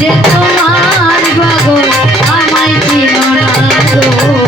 যে তোমার বাগো আমায় চিনো না